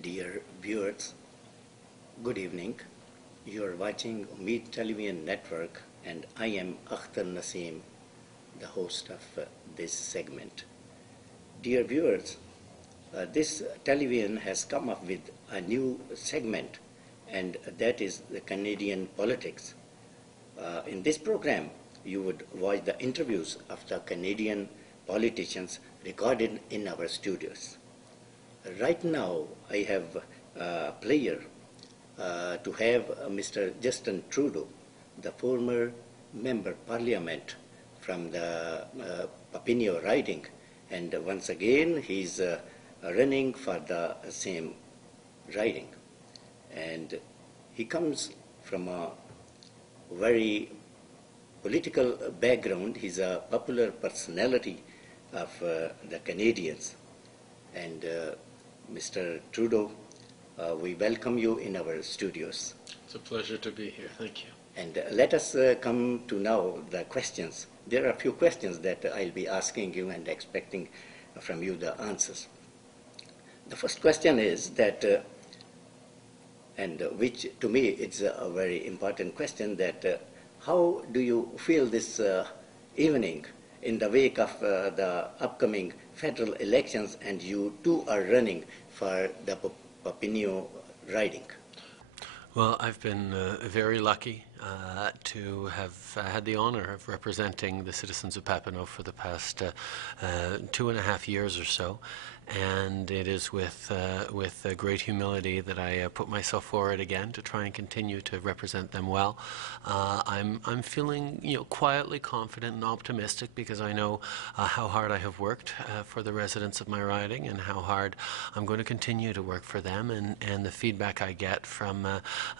Dear viewers, good evening. You are watching Meet Television Network and I am Akhtar Naseem, the host of this segment. Dear viewers, this television has come up with a new segment, and that is the Canadian politics. In this program, you would watch the interviews of the Canadian politicians recorded in our studios. Right now, I have a pleasure to have Mr. Justin Trudeau, the former member parliament from the Papineau riding, and once again he's running for the same riding. And he comes from a very political background. He's a popular personality of the Canadians. And Mr. Trudeau, we welcome you in our studios. It's a pleasure to be here. Thank you. And let us come to now the questions. There are a few questions that I'll be asking you and expecting from you the answers. The first question is that, and which to me it's a very important question, that how do you feel this evening in the wake of the upcoming federal elections, and you too are running for the Papineau riding? Well, I've been very lucky to have had the honor of representing the citizens of Papineau for the past 2.5 years or so. And it is with great humility that I put myself forward again to try and continue to represent them well. I'm feeling, quietly confident and optimistic, because I know how hard I have worked for the residents of my riding, and how hard I'm going to continue to work for them, and the feedback I get from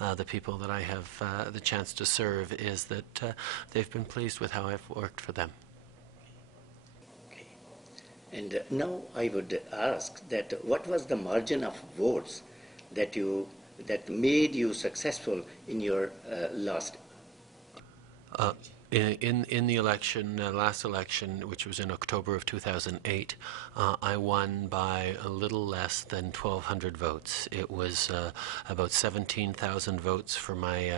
the people that I have the chance to serve is that they've been pleased with how I've worked for them. And now I would ask that what was the margin of votes that made you successful in your last? In the election, last election, which was in October of 2008, I won by a little less than 1,200 votes. It was about 17,000 votes for my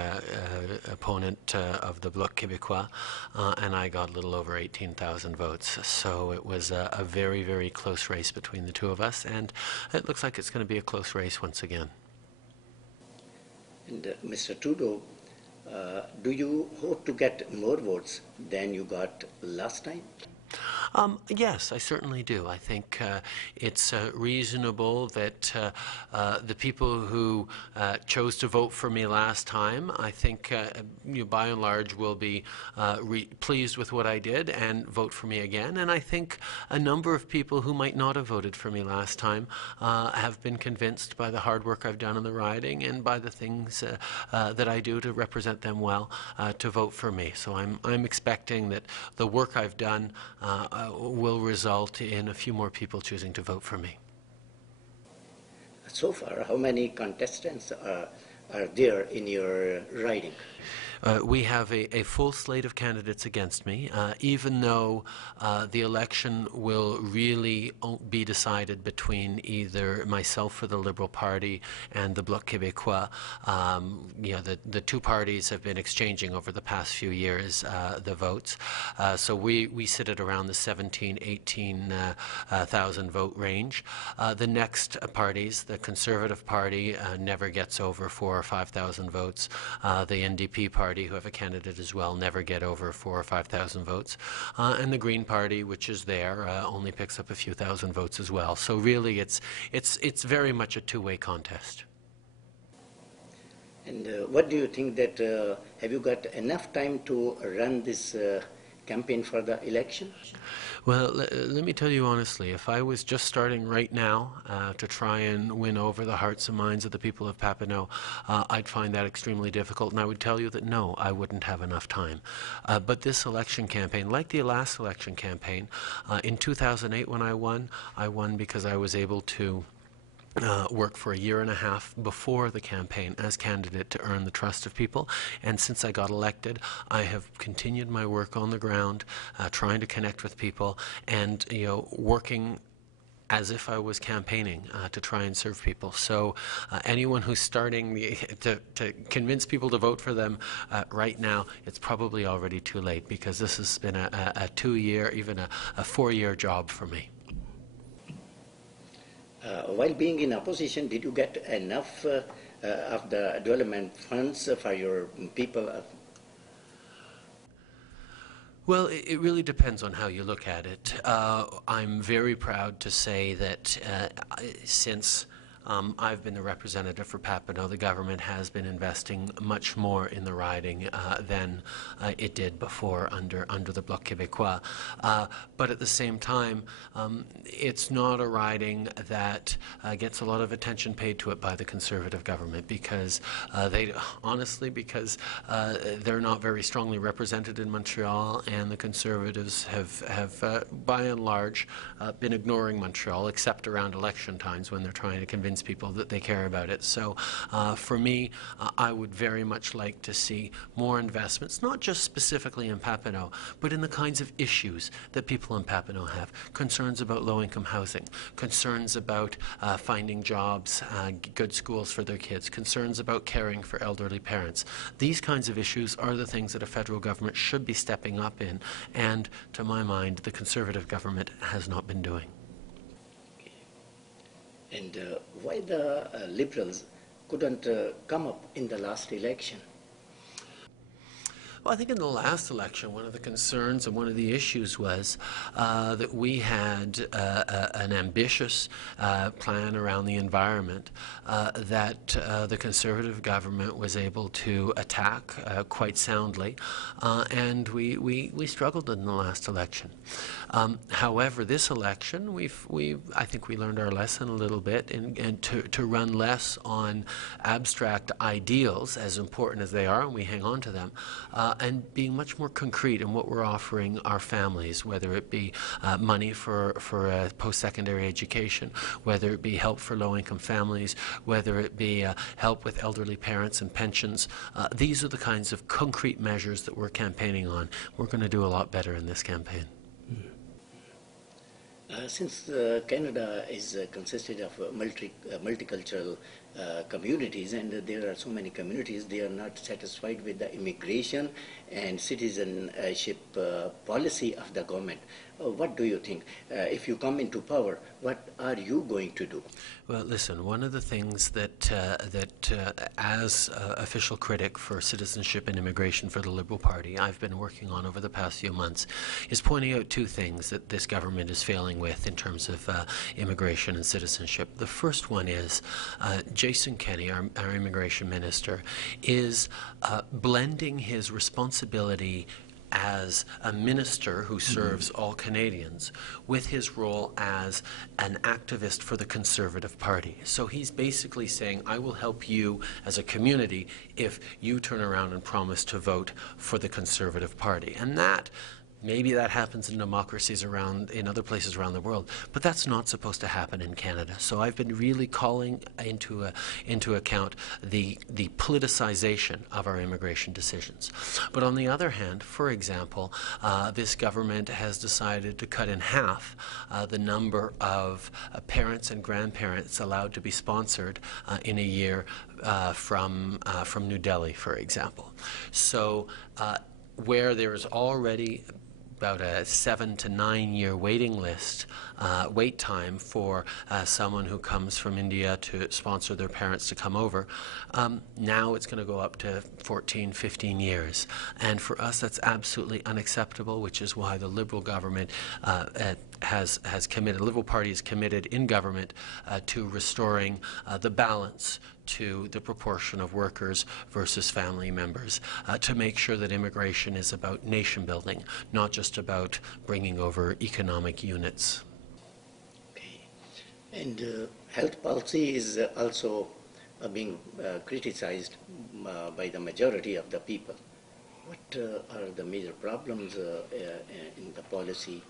opponent of the Bloc Québécois, and I got a little over 18,000 votes. So it was a very, very close race between the two of us, and it looks like it's going to be a close race once again. And Mr. Trudeau, do you hope to get more votes than you got last time? Yes, I certainly do. I think it's reasonable that the people who chose to vote for me last time, I think by and large will be pleased with what I did and vote for me again. And I think a number of people who might not have voted for me last time have been convinced by the hard work I've done in the riding and by the things that I do to represent them well to vote for me. So I'm expecting that the work I've done will result in a few more people choosing to vote for me. So far, how many contestants are there in your riding? We have a full slate of candidates against me, even though the election will really be decided between either myself for the Liberal Party and the Bloc Québécois. The two parties have been exchanging over the past few years the votes. So we sit at around the 18,000 vote range. The next parties, the Conservative Party never gets over 4,000 or 5,000 votes. The NDP Party, who have a candidate as well, never get over 4,000 or 5,000 votes. And the Green Party, which is there, only picks up a few thousand votes as well. So really it's very much a two-way contest. And what do you think that, have you got enough time to run this campaign for the election? Well, let me tell you honestly, if I was just starting right now to try and win over the hearts and minds of the people of Papineau, I'd find that extremely difficult, and I would tell you that no, I wouldn't have enough time. But this election campaign, like the last election campaign, in 2008 when I won because I was able to work for 1.5 years before the campaign as candidate to earn the trust of people, and since I got elected I have continued my work on the ground, trying to connect with people and working as if I was campaigning to try and serve people. So anyone who's starting to convince people to vote for them right now, it's probably already too late, because this has been a 2-year, even a 4-year job for me. While being in opposition, did you get enough of the development funds for your people? Well, it really depends on how you look at it. I'm very proud to say that since I've been the representative for Papineau, the government has been investing much more in the riding than it did before under the Bloc Québécois. But at the same time, it's not a riding that gets a lot of attention paid to it by the Conservative government, because because they're not very strongly represented in Montreal, and the Conservatives have by and large been ignoring Montreal, except around election times when they're trying to convince people that they care about it. So for me, I would very much like to see more investments, not just specifically in Papineau, but in the kinds of issues that people in Papineau have. Concerns about low-income housing, concerns about finding jobs, good schools for their kids, concerns about caring for elderly parents. These kinds of issues are the things that a federal government should be stepping up in, and to my mind, the Conservative government has not been doing. And why the Liberals couldn't come up in the last election? Well, I think in the last election, one of the concerns and one of the issues was that we had an ambitious plan around the environment that the Conservative government was able to attack quite soundly, and we struggled in the last election. However, this election, I think we learned our lesson a little bit, and to run less on abstract ideals, as important as they are, and we hang on to them, and being much more concrete in what we're offering our families, whether it be money for post-secondary education, whether it be help for low-income families, whether it be help with elderly parents and pensions. These are the kinds of concrete measures that we're campaigning on. We're going to do a lot better in this campaign. Since Canada is consisted of multicultural communities, and there are so many communities, they are not satisfied with the immigration and citizenship policy of the government. What do you think? If you come into power, what are you going to do? Well, listen, one of the things that as official critic for citizenship and immigration for the Liberal Party, I've been working on over the past few months, is pointing out two things that this government is failing with in terms of immigration and citizenship. The first one is Jason Kenney, our immigration minister, is blending his responsibility as a minister who serves all Canadians with his role as an activist for the Conservative Party. So he's basically saying, I will help you as a community if you turn around and promise to vote for the Conservative Party. And that maybe that happens in democracies in other places around the world, but that's not supposed to happen in Canada. So I've been really calling into account the politicization of our immigration decisions. But on the other hand, for example, this government has decided to cut in half the number of parents and grandparents allowed to be sponsored in a year from New Delhi, for example. So where there is already about a 7 to 9 year waiting wait time for someone who comes from India to sponsor their parents to come over. Now it's going to go up to 14, 15 years. And for us, that's absolutely unacceptable, which is why the Liberal government has committed, the Liberal Party is committed in government to restoring the balance to the proportion of workers versus family members, to make sure that immigration is about nation building, not just about bringing over economic units. Okay. And health policy is also being criticized by the majority of the people. What are the major problems in the policy?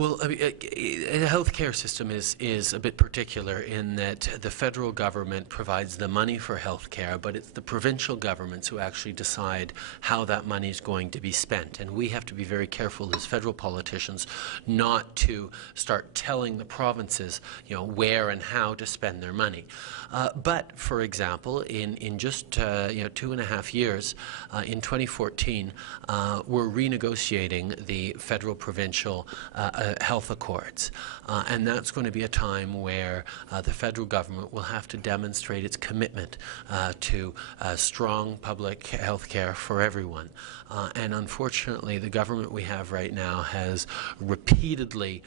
Well, I mean, the healthcare system is a bit particular in that the federal government provides the money for healthcare, but it's the provincial governments who actually decide how that money is going to be spent. And we have to be very careful as federal politicians not to start telling the provinces, where and how to spend their money. But, for example, in just 2.5 years, in 2014, we're renegotiating the federal-provincial health accords. And that's going to be a time where the federal government will have to demonstrate its commitment to strong public health care for everyone. And unfortunately, the government we have right now has repeatedly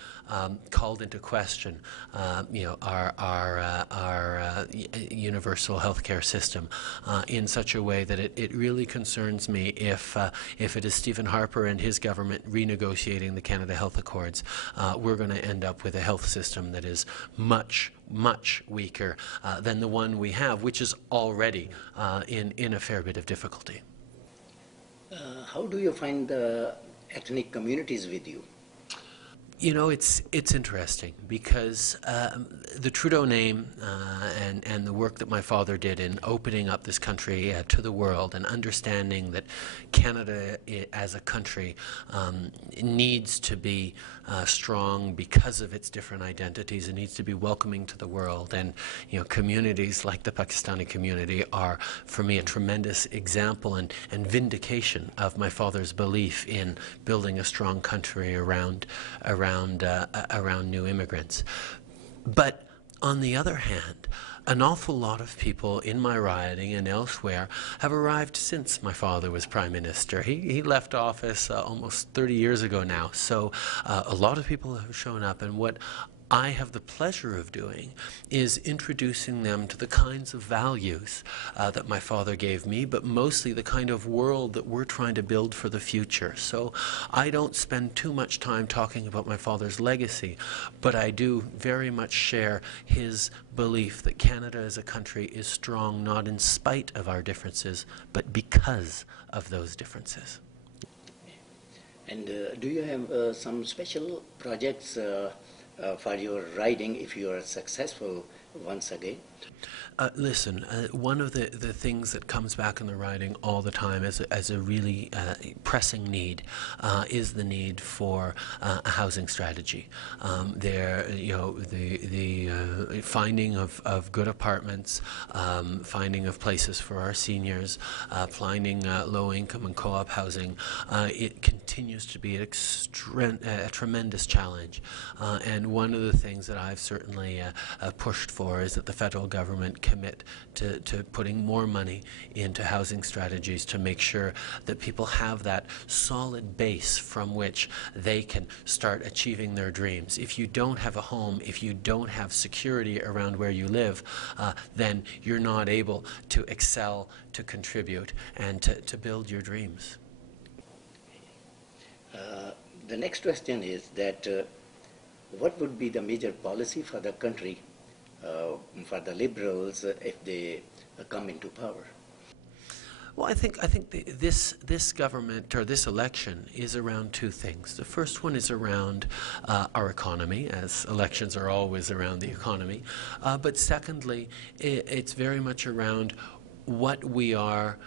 called into question our universal health care system in such a way that it really concerns me if it is Stephen Harper and his government renegotiating the Canada Health Accords, we're going to end up with a health system that is much weaker than the one we have, which is already in a fair bit of difficulty. How do you find the ethnic communities with you? It's interesting because the Trudeau name and the work that my father did in opening up this country to the world and understanding that Canada as a country needs to be strong because of its different identities. It needs to be welcoming to the world. And communities like the Pakistani community are, for me, a tremendous example and vindication of my father's belief in building a strong country around new immigrants. But on the other hand, an awful lot of people in my riding and elsewhere have arrived since my father was Prime Minister. He left office almost 30 years ago now, so a lot of people have shown up, and what I have the pleasure of doing is introducing them to the kinds of values that my father gave me, but mostly the kind of world that we're trying to build for the future. So I don't spend too much time talking about my father's legacy, but I do very much share his belief that Canada as a country is strong not in spite of our differences, but because of those differences. And do you have some special projects for your riding if you are successful once again? Listen, one of the things that comes back in the riding all the time as a really pressing need is the need for a housing strategy. The finding of good apartments, finding of places for our seniors, finding low-income and co-op housing, it continues to be a tremendous challenge. And one of the things that I've certainly pushed for is that the federal government commit to putting more money into housing strategies to make sure that people have that solid base from which they can start achieving their dreams. If you don't have a home, if you don't have security around where you live, then you're not able to excel, to contribute, and to build your dreams. The next question is that what would be the major policy for the country, for the Liberals, if they come into power? Well, I think this government or this election is around two things. The first one is around our economy, as elections are always around the economy. But secondly, it's very much around what we are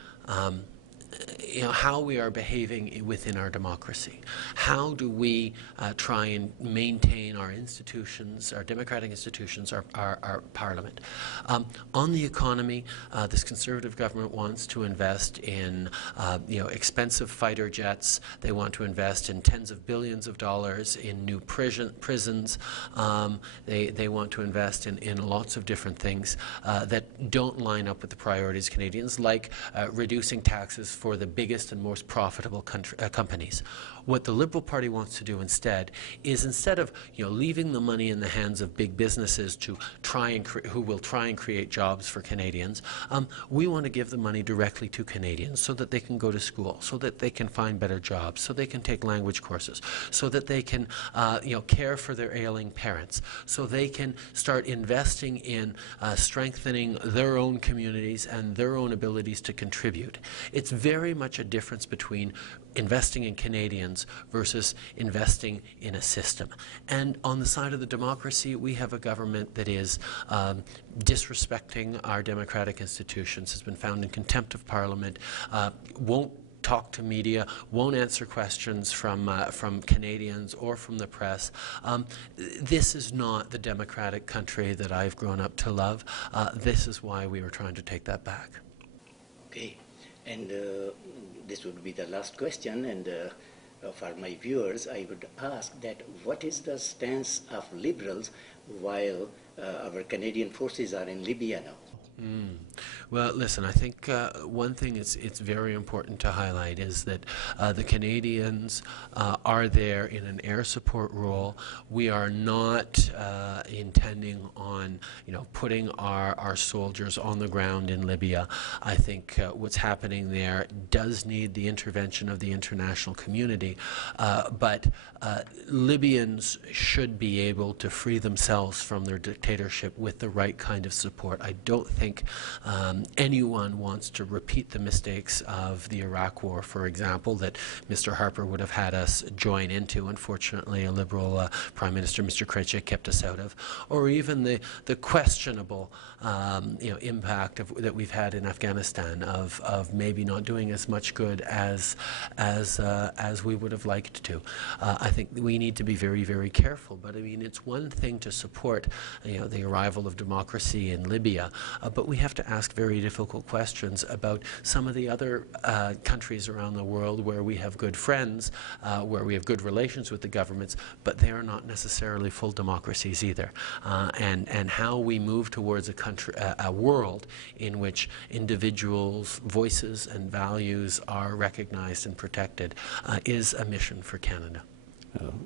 how we are behaving within our democracy. How do we try and maintain our institutions, our democratic institutions, our parliament? On the economy, this Conservative government wants to invest in expensive fighter jets. They want to invest in tens of billions of dollars in new prisons. They want to invest in lots of different things that don't line up with the priorities of Canadians, like reducing taxes for the biggest and most profitable companies. What the Liberal Party wants to do instead is, instead of leaving the money in the hands of big businesses to try and who will try and create jobs for Canadians, we want to give the money directly to Canadians so that they can go to school, so that they can find better jobs, so they can take language courses, so that they can care for their ailing parents, so they can start investing in strengthening their own communities and their own abilities to contribute. It's very much a difference between investing in Canadians versus investing in a system. And on the side of the democracy, we have a government that is disrespecting our democratic institutions, has been found in contempt of Parliament, won't talk to media, won't answer questions from Canadians or from the press. This is not the democratic country that I've grown up to love. This is why we were trying to take that back. Okay, and this would be the last question, and for my viewers, I would ask that what is the stance of Liberals while our Canadian forces are in Libya now? Well, listen, I think one thing it's very important to highlight is that the Canadians are there in an air support role. We are not intending on, putting our soldiers on the ground in Libya. I think what's happening there does need the intervention of the international community, but Libyans should be able to free themselves from their dictatorship with the right kind of support. I don't think anyone wants to repeat the mistakes of the Iraq War, for example, that Mr. Harper would have had us join into. Unfortunately, a Liberal Prime Minister, Mr. Chrétien, kept us out of, or even the questionable impact that we've had in Afghanistan of maybe not doing as much good as we would have liked to. I think we need to be very, very careful. But I mean, it's one thing to support the arrival of democracy in Libya, but we have to ask very difficult questions about some of the other countries around the world where we have good friends, where we have good relations with the governments, but they are not necessarily full democracies either. And how we move towards a world in which individuals' voices and values are recognized and protected is a mission for Canada.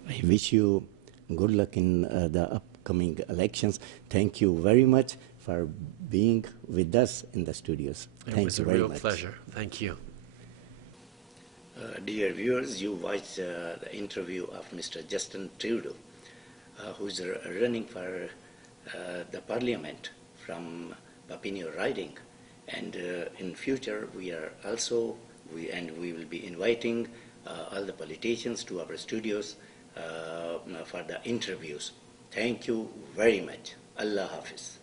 I wish you good luck in the upcoming elections. Thank you very much for being with us in the studios. It was a real pleasure. Thank you. Dear viewers, you watched the interview of Mr. Justin Trudeau, who's running for the Parliament from Papineau riding. And in future, we will be inviting all the politicians to our studios for the interviews. Thank you very much. Allah Hafiz.